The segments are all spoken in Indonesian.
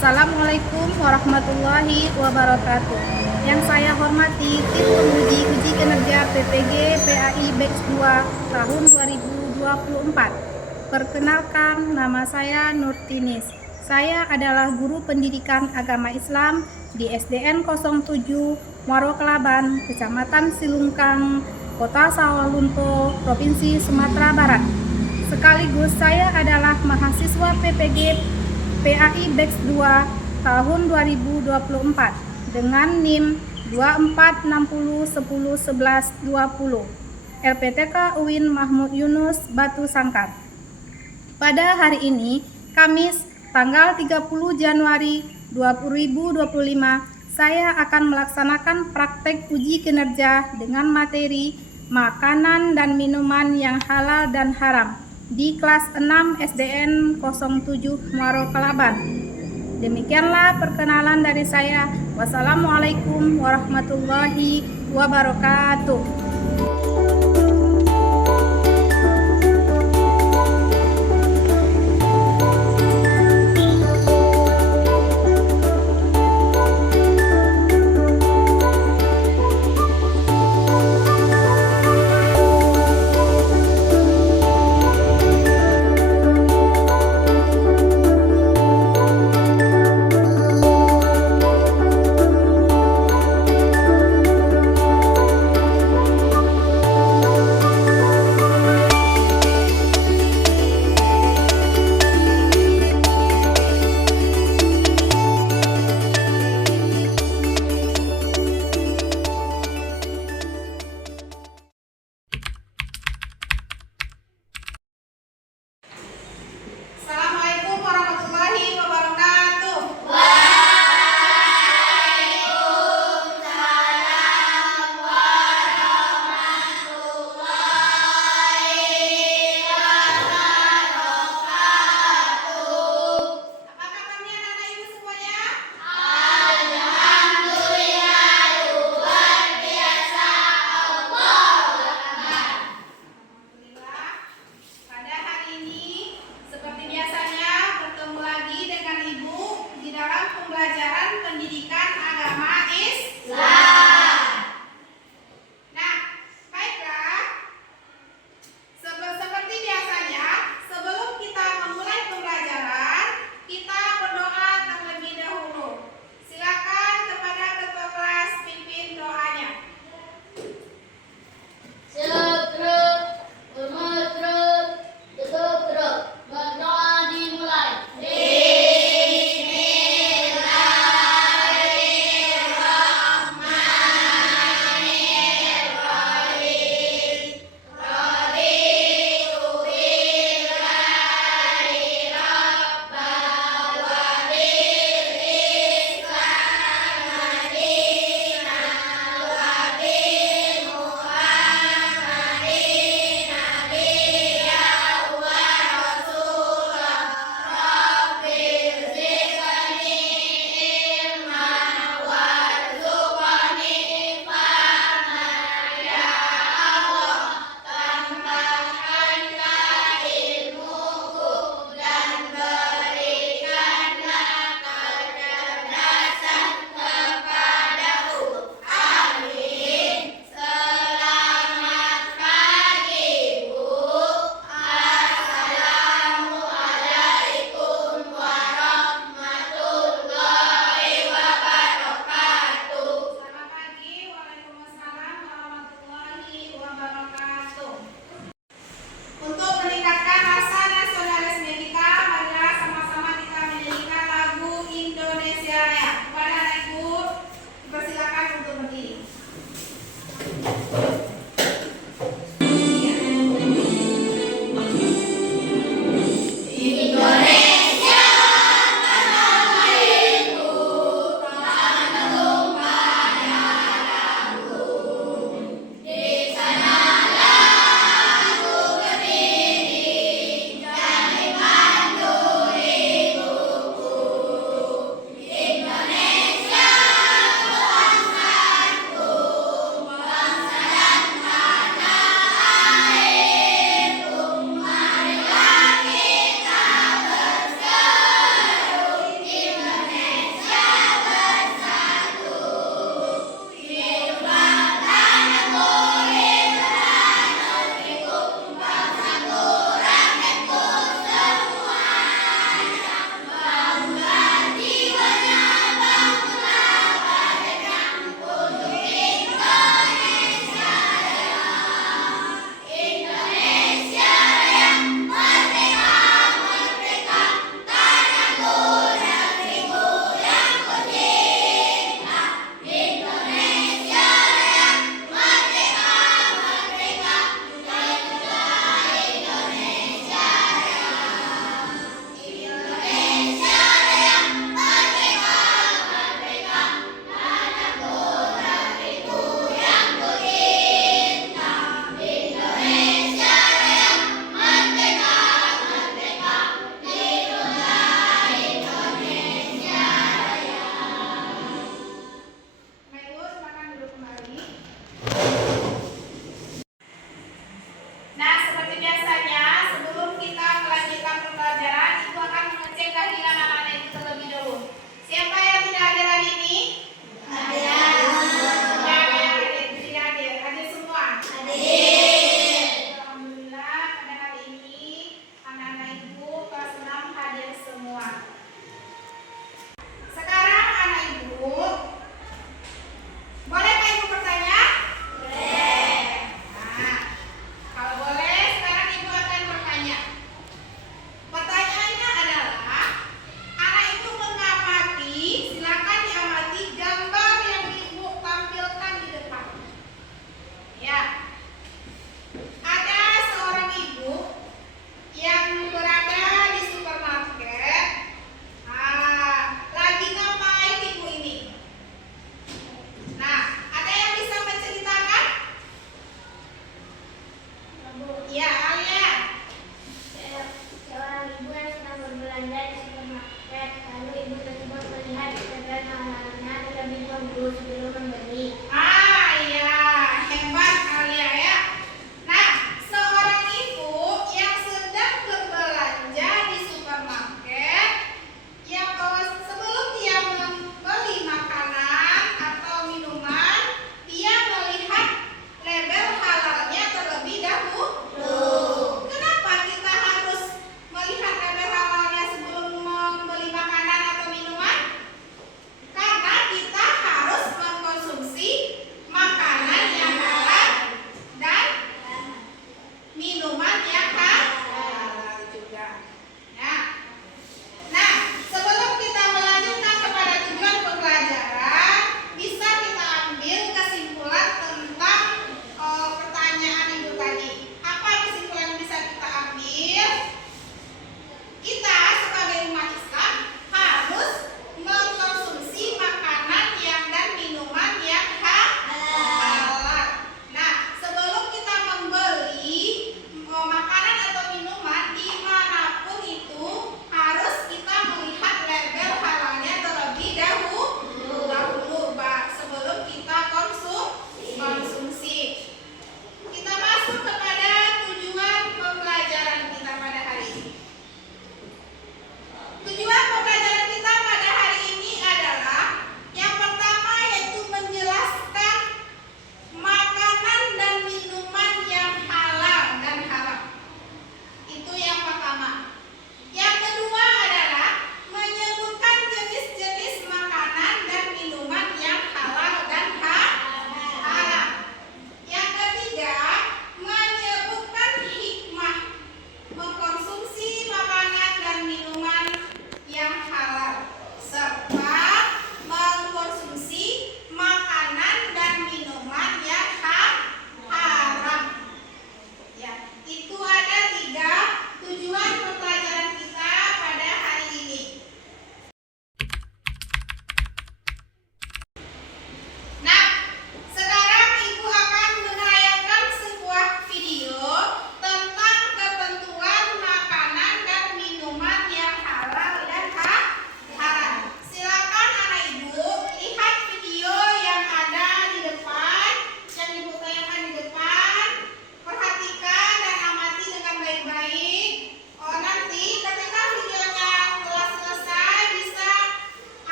Assalamualaikum warahmatullahi wabarakatuh. Yang saya hormati Tim Penguji Uji Kinerja PPG PAI Batch 2 tahun 2024. Perkenalkan, nama saya Nurtinis. Saya adalah guru pendidikan agama Islam di SDN 07 Muaro Kelaban, Kecamatan Silungkang, Kota Sawalunto, Provinsi Sumatera Barat. Sekaligus saya adalah mahasiswa PPG PAI Batch 2 tahun 2024 dengan NIM 2460101120 LPTK UIN Mahmud Yunus Batu Sangkar. Pada hari ini, Kamis tanggal 30 Januari 2025, saya akan melaksanakan praktek uji kinerja dengan materi makanan dan minuman yang halal dan haram di kelas 6 SDN 07 Muaro Kelaban. Demikianlah perkenalan dari saya. Wassalamualaikum warahmatullahi wabarakatuh.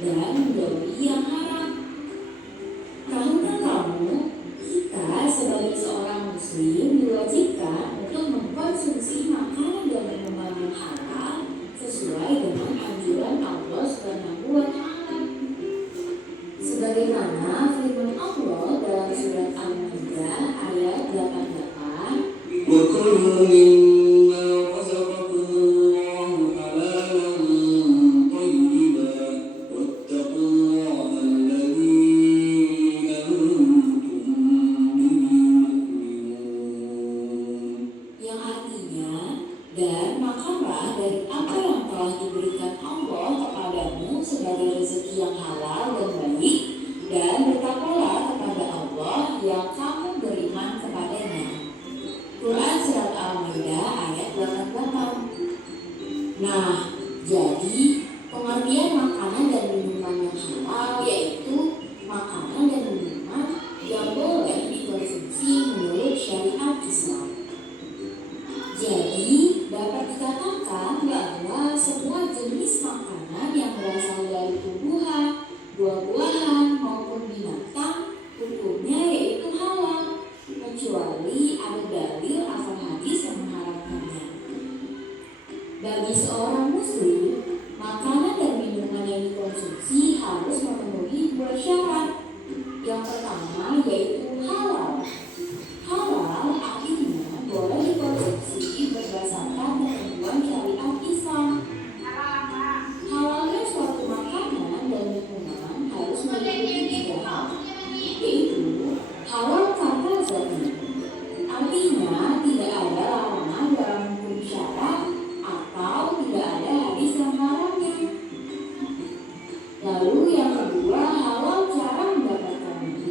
dan menjauhi yang haram. Tahukah kamu, kita sebagai seorang muslim diwajibkan untuk mengkonsumsi makanan dan minuman yang halal sesuai dengan anjuran Allah Subhanahu wa Ta'ala. Sebagaimana firman Allah dalam surat Al-Maidah ayat 88, وَكُلُوا مِمَّا رَزَقَكُمُ اللَّهُ حَلَالًا طَيِّبًا وَاتَّقُوا اللَّهَ الَّذِي أَنتُم بِهِ مُؤْمِنُونَ. yang artinya, dan makanlah dari apa yang telah diberikan Allah kepadamu sebagai rezeki yang halal dan baik, dan bertakwalah kepada Allah yang kamu beriman kepadanya. Quran Surat Al-Maidah ayat 88. Nah, jadi pengertian makanan dan minuman yang halal yaitu makanan dan minuman yang boleh dikonsumsi menurut syariat Islam. Jadi, dapat dikatakan bahwa semua jenis makanan yang berasal dari tumbuhan, buah-buahan maupun binatang hukumnya yaitu halal, kecuali ada dalil atau hadis yang mengharamkannya. Bagi seorang muslim, makanan dan minuman yang dikonsumsi harus memenuhi dua syarat. Yang pertama yaitu halal. Halal artinya boleh dikonsumsi berdasarkan ketentuan syariat Islam. Halalnya suatu makanan dan minuman harus meliputi 3 hal, yaitu halal karena zatnya, artinya tidak ada larangan dalam hukum syarat atau tidak ada hadis yang melarangnya. Lalu yang kedua, halal cara mendapatkannya,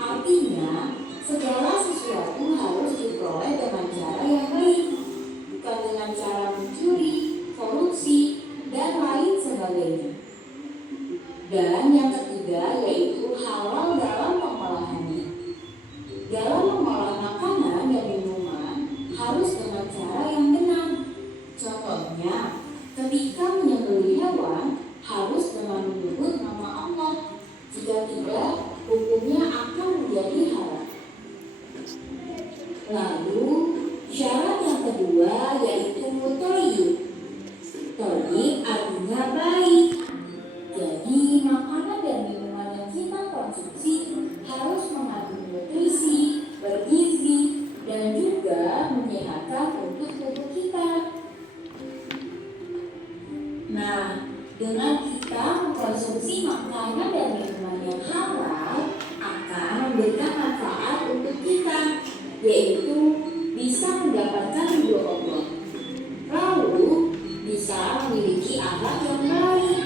artinya segala sesuatu harus diperoleh dengan cara yang baik, bukan dengan cara mencuri, korupsi, dan lain sebagainya. Dan yang ketiga yaitu halal dalam pengolahannya. Dalam mengolah makanan dan minuman harus dengan cara yang benar. Contohnya, ketika menyembelih hewan harus dengan menyebut nama Allah. Jika tidak, hukumnya akan menjadi haram. Lalu, syarat yang kedua yaitu thayyib. Thayyib artinya baik. Jadi, makanan dan minuman yang kita konsumsi harus mengandung nutrisi, bergizi, dan juga menyehatkan untuk tubuh kita. Nah, dengan kita mengkonsumsi makanan dan minuman yang halal akan memberikan manfaat untuk kita, yaitu bisa mendapatkan ridho Allah, lalu bisa memiliki akhlak yang baik,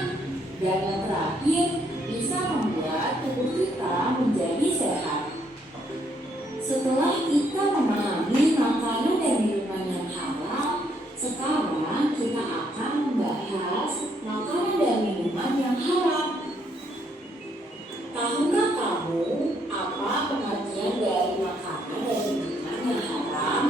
dan yang terakhir bisa membuat tubuh kita menjadi sehat. Setelah kita memahami makanan dan minuman yang halal, sekarang kita akan membahas makanan dan minuman yang haram. Tahukah kamu apa pengertian dari makanan dan minuman yang haram?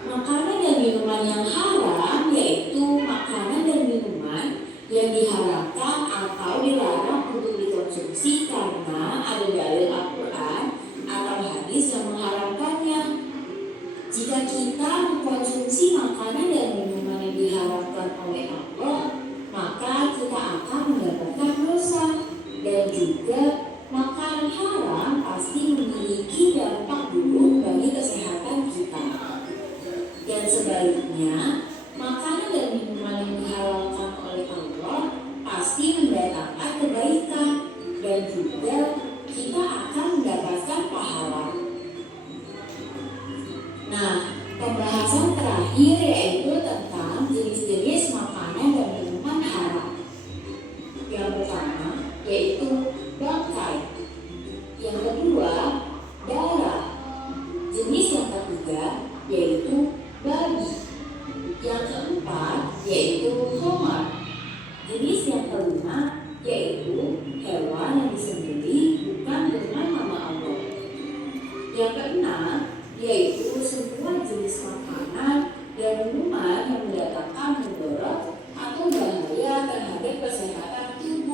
Makanan dan minuman yang haram yaitu makanan dan minuman yang diharamkan atau dilarang untuk dikonsumsi karena ada dalil Al-Quran atau hadis yang mengharamkannya. Jika kita mengkonsumsi makanan dan minuman yang diharamkan oleh Allah, maka kita akan mendapatkan dosa. Dan juga makanan haram pasti memiliki dampak buruk bagi kesehatan kita. Dan sebaliknya, makanan dan minuman yang dihalalkan oleh Allah pasti mendatangkan kebaikan dan juga kita akan mendapatkan pahala. Nah, pembahasan terakhir yaitu tentang jenis-jenis makanan dan minuman haram. Yang pertama yaitu bangkai, yang kedua darah, jenis yang ketiga yaitu babi, yang keempat yaitu khamar, jenis yang kelima yaitu hewan yang disembelih bukan dengan nama Allah, yang keenam yaitu semua jenis makanan dan minuman yang mendatangkan mudarat atau bahaya terhadap kesehatan tubuh.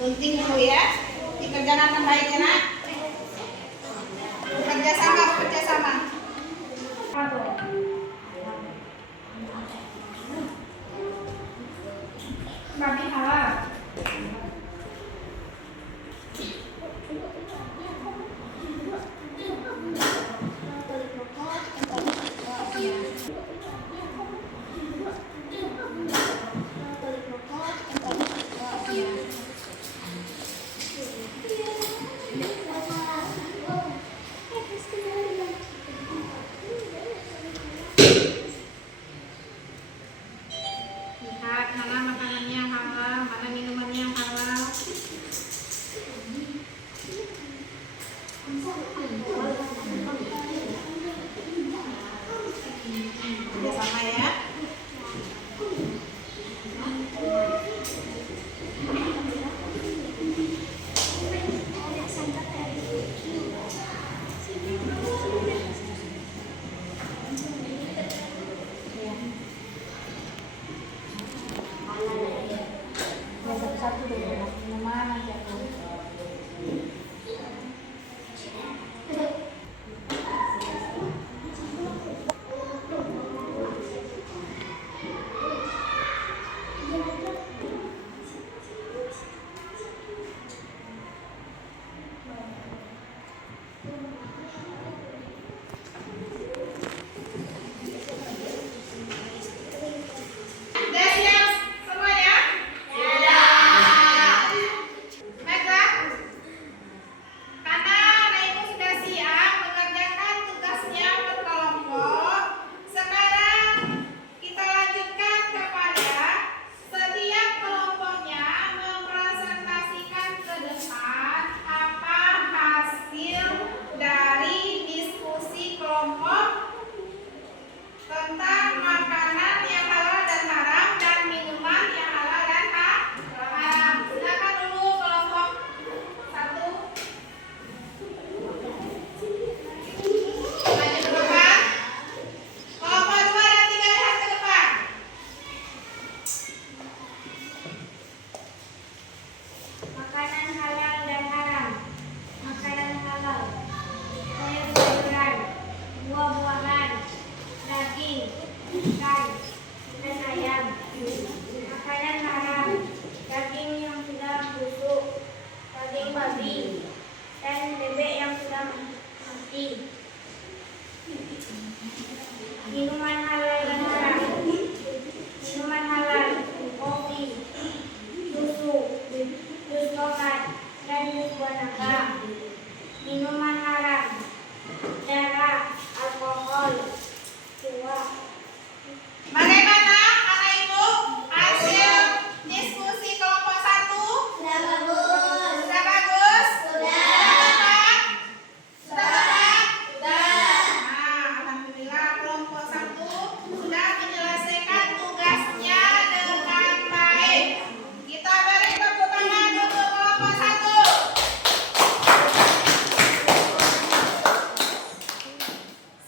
Gunting dulu ya. Dikerjakan dengan baik ya nak. Bekerja sama, bekerja sama. Babi halal. Lihat mana makanannya halal, mana minumannya halal. Ya sama ya. Satu dulu, minuman aja dulu. Udah siap semuanya? Baiklah, karena anak ibu sudah siap mengerjakan tugasnya berkelompok, sekarang kita lanjutkan kepada setiap kelompoknya mempresentasikan ke depan apa hasil dari diskusi kelompok tentang makanan yang halal dan haram dan minuman yang halal dan haram. Silakan dulu kelompok 1. Maju ke depan. Kelompok 2 dan 3 lihat ke depan. Makanan halal dan haram. Makanan halal: sayur-sayuran, buah-buahan, daging, ikan, dan ayam. Makanan haram: daging yang sudah busuk, daging babi, dan bebek yang sudah mati. Minuman halal dan haram. Minuman halal: kopi, susu, jus tomat, dan jus buah naga. Minuman haram: darah, alkohol, tua. Bagaimana anak ibu hasil diskusi kelompok 1? Sudah bagus. Sudah bagus? Sudah. Tepat? Sudah tepat? Sudah. Nah, alhamdulillah kelompok 1 sudah menyelesaikan tugasnya dengan baik. Kita beri tepuk tangan untuk kelompok 1.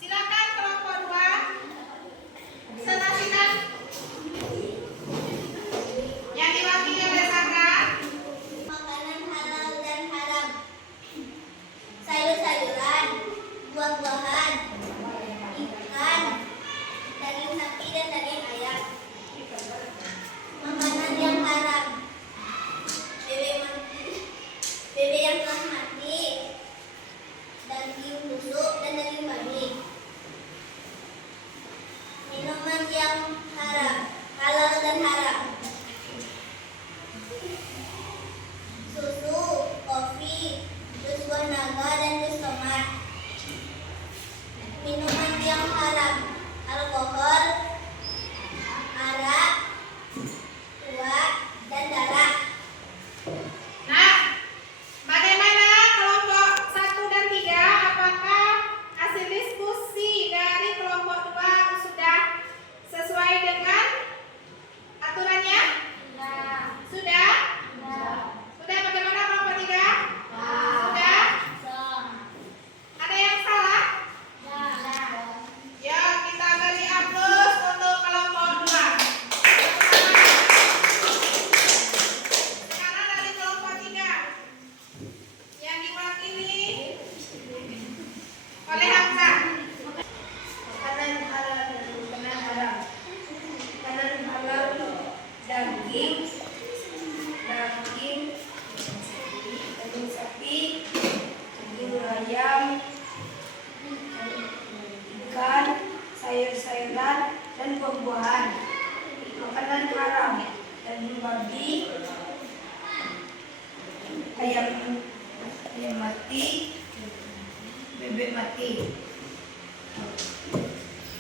Silakan kelompok 2. Senasikan yang diwakili oleh Sandra. Makanan halal dan haram: sayur-sayuran, buah-buahan, ikan, daging sapi dan daging ayam. Makanan yang haram: bebek yang telah mati, daging busuk dan daging babi. Minuman yang halal dan haram: susu, kopi, jus buah naga, dan jus tomat. Minuman yang haram: alkohol, arak, tua, dan darah. Nah, bagaimana kelompok 1 dan 3? Apakah hasil diskusi dari kelompok 2 sudah sesuai dengan aturannya? Sudah? Sudah bagaimana kelompok 3? Sudah? Ada yang salah? Ya, ayam mati, bebek mati.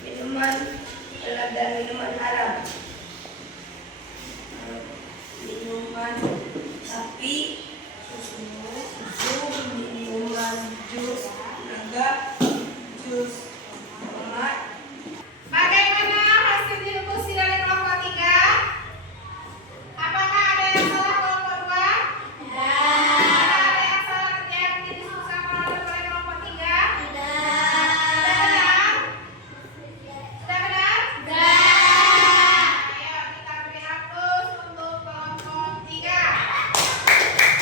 Minuman halal dan minuman haram. Minuman sapi, susu, minuman jus naga, jus tomat. Bagaimana hasil diskusi dari kelompok 3? Apakah ada yang salah kelompok 2? Ada yang salah yang didiskusikan oleh kelompok 3? Sudah benar? Sudah benar? Ayo kita beri hapus untuk kelompok 3.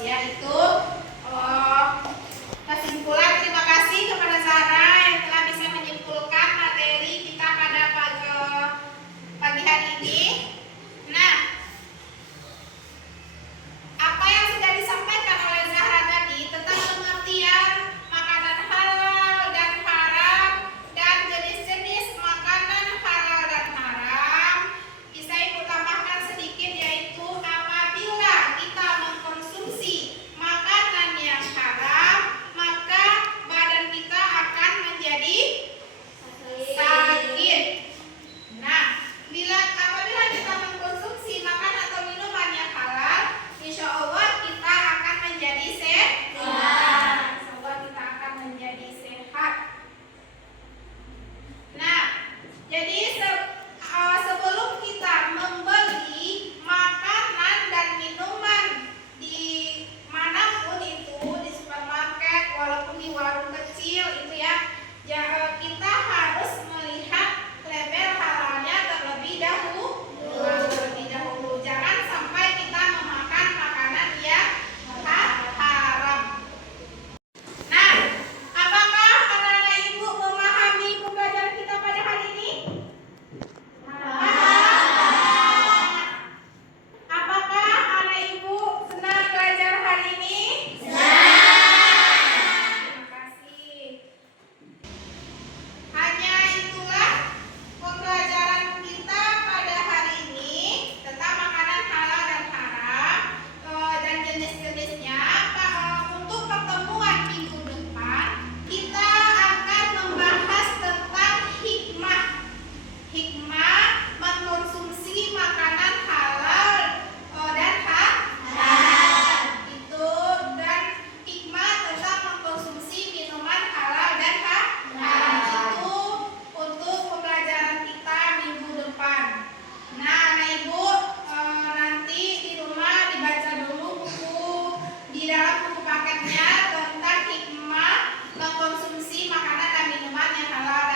yaitu kesimpulan. Terima kasih kepada Zara yang telah bisa menyimpulkan materi kita pada pagi hari ini. Nah, apa yang sudah disampaikan oleh Zahra tadi tentang pengertian makanan halal dan haram dan jenis-jenis makanan halal dan haram, bisa Ibu tambahkan sedikit, yaitu apabila kita mengkonsumsi makanan yang haram, maka badan kita akan menjadi sakit. Nah, apabila kita mengkonsumsi makanan atau minuman yang halal, insya Allah kita akan menjadi sehat. Insya Allah kita akan menjadi sehat. Nah, jadi sebelum kita membeli makanan dan minuman di manapun itu, di supermarket, walaupun di warung kecil itu ya, kita harus melihat label halalnya terlebih dahulu. Jangan sampai kita memakan makanan yang haram. Nah, apakah anak-anak Ibu memahami pembelajaran kita pada hari ini? Apakah anak Ibu senang belajar hari ini? Terima kasih. Hanya itulah pembelajaran kita pada hari ini tentang makanan halal dan haram dan jenis-jenisnya. Untuk pertemuan minggu depan, kita akan membahas tentang hikmah mengkonsumsi makanan halal dan haram. Dan hikmah tentang mengkonsumsi minuman halal dan haram. Itu untuk pembelajaran kita minggu depan. Nah, anak Ibu, nanti di rumah dibaca dulu di dalam buku paketnya tentang hikmah mengkonsumsi makanan dan minuman yang halal